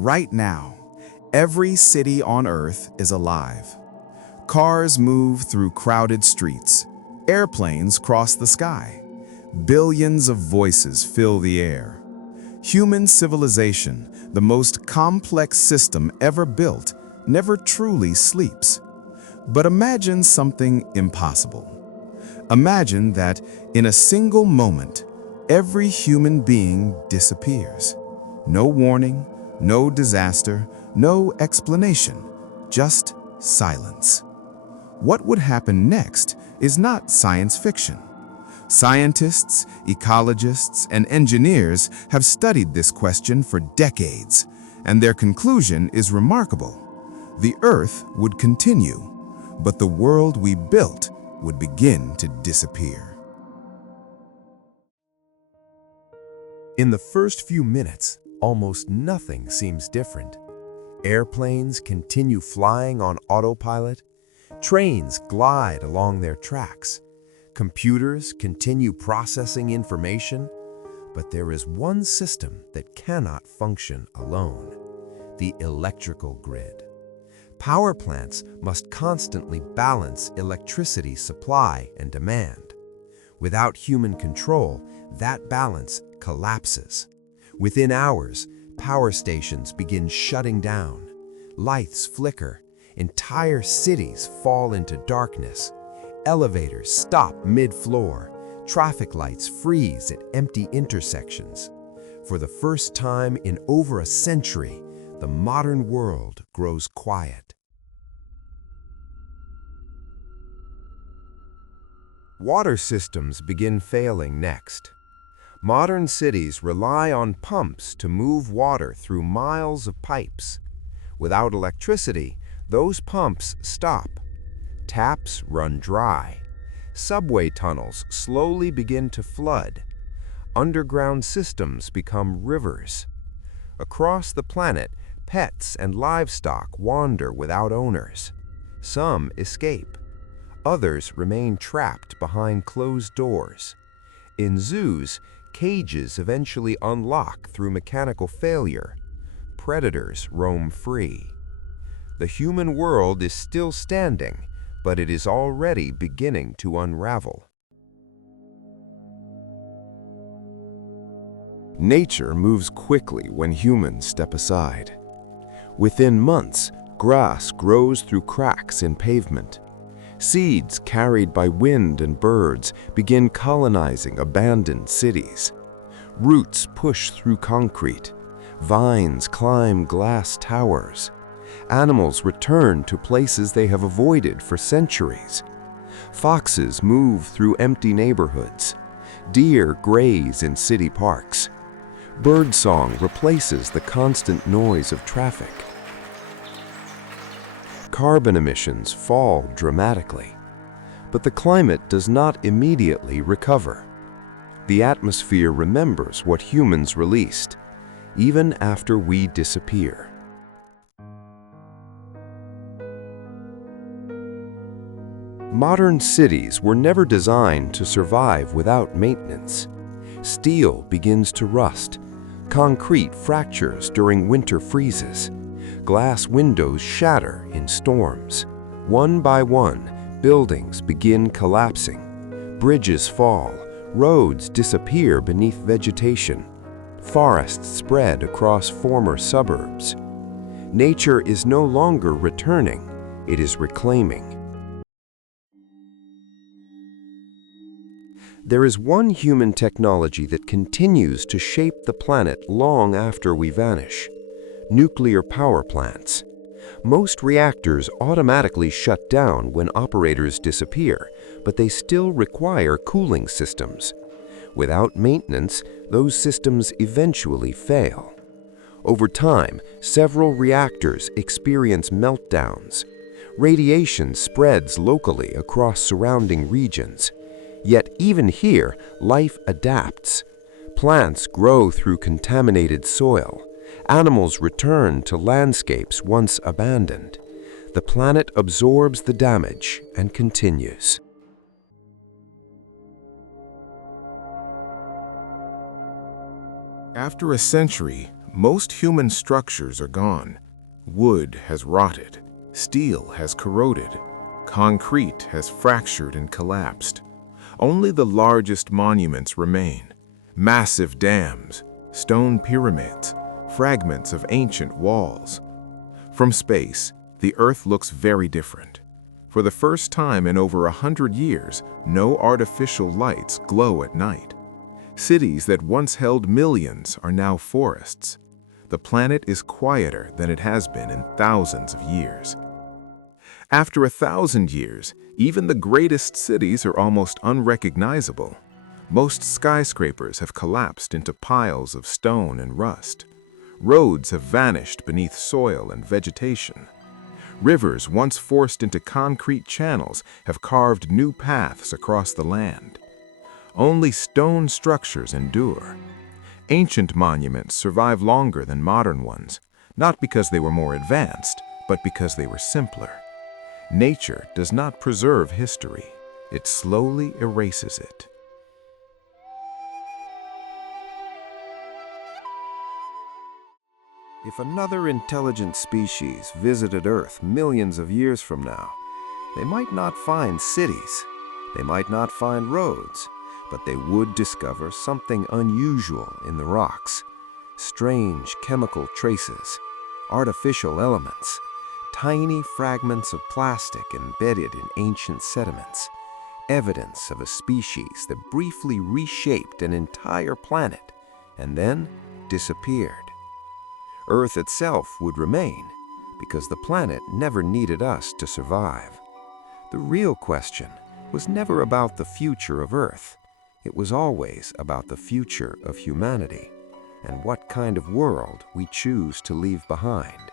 Right now, every city on Earth is alive. Cars move through crowded streets. Airplanes cross the sky. Billions of voices fill the air. Human civilization, the most complex system ever built, never truly sleeps. But imagine something impossible. Imagine that in a single moment, every human being disappears. No warning, no disaster, no explanation, just silence. What would happen next is not science fiction. Scientists, ecologists, and engineers have studied this question for decades, and their conclusion is remarkable. The Earth would continue, but the world we built would begin to disappear. In the first few minutes, almost nothing seems different. Airplanes continue flying on autopilot. Trains glide along their tracks. Computers continue processing information. But there is one system that cannot function alone: the electrical grid. Power plants must constantly balance electricity supply and demand. Without human control, that balance collapses. Within hours, power stations begin shutting down. Lights flicker. Entire cities fall into darkness. Elevators stop mid-floor. Traffic lights freeze at empty intersections. For the first time in over a century, the modern world grows quiet. Water systems begin failing next. Modern cities rely on pumps to move water through miles of pipes. Without electricity, those pumps stop. Taps run dry. Subway tunnels slowly begin to flood. Underground systems become rivers. Across the planet, pets and livestock wander without owners. Some escape. Others remain trapped behind closed doors. In zoos, cages eventually unlock through mechanical failure. Predators roam free. The human world is still standing, but it is already beginning to unravel. Nature moves quickly when humans step aside. Within months, grass grows through cracks in pavement. Seeds carried by wind and birds begin colonizing abandoned cities. Roots push through concrete. Vines climb glass towers. Animals return to places they have avoided for centuries. Foxes move through empty neighborhoods. Deer graze in city parks. Birdsong replaces the constant noise of traffic. Carbon emissions fall dramatically, but the climate does not immediately recover. The atmosphere remembers what humans released, even after we disappear. Modern cities were never designed to survive without maintenance. Steel begins to rust. Concrete fractures during winter freezes. Glass windows shatter in storms. One by one, buildings begin collapsing. Bridges fall. Roads disappear beneath vegetation. Forests spread across former suburbs. Nature is no longer returning, it is reclaiming. There is one human technology that continues to shape the planet long after we vanish: nuclear power plants. Most reactors automatically shut down when operators disappear, but they still require cooling systems. Without maintenance, those systems eventually fail. Over time, several reactors experience meltdowns. Radiation spreads locally across surrounding regions. Yet even here, life adapts. Plants grow through contaminated soil. Animals return to landscapes once abandoned. The planet absorbs the damage and continues. After a century, Most human structures are gone. Wood has rotted, steel has corroded, concrete has fractured and collapsed. Only the largest monuments remain: massive dams, stone pyramids, fragments of ancient walls. From space, the Earth looks very different. For the first time in over 100 years, no artificial lights glow at night. Cities that once held millions are now forests. The planet is quieter than it has been in thousands of years. After 1,000 years, even the greatest cities are almost unrecognizable. Most skyscrapers have collapsed into piles of stone and rust. Roads have vanished beneath soil and vegetation. Rivers once forced into concrete channels have carved new paths across the land. Only stone structures endure. Ancient monuments survive longer than modern ones, not because they were more advanced, but because they were simpler. Nature does not preserve history, it slowly erases it. If another intelligent species visited Earth millions of years from now, they might not find cities, they might not find roads, but they would discover something unusual in the rocks. Strange chemical traces, artificial elements, tiny fragments of plastic embedded in ancient sediments, evidence of a species that briefly reshaped an entire planet and then disappeared. Earth itself would remain, because the planet never needed us to survive. The real question was never about the future of Earth. It was always about the future of humanity and what kind of world we choose to leave behind.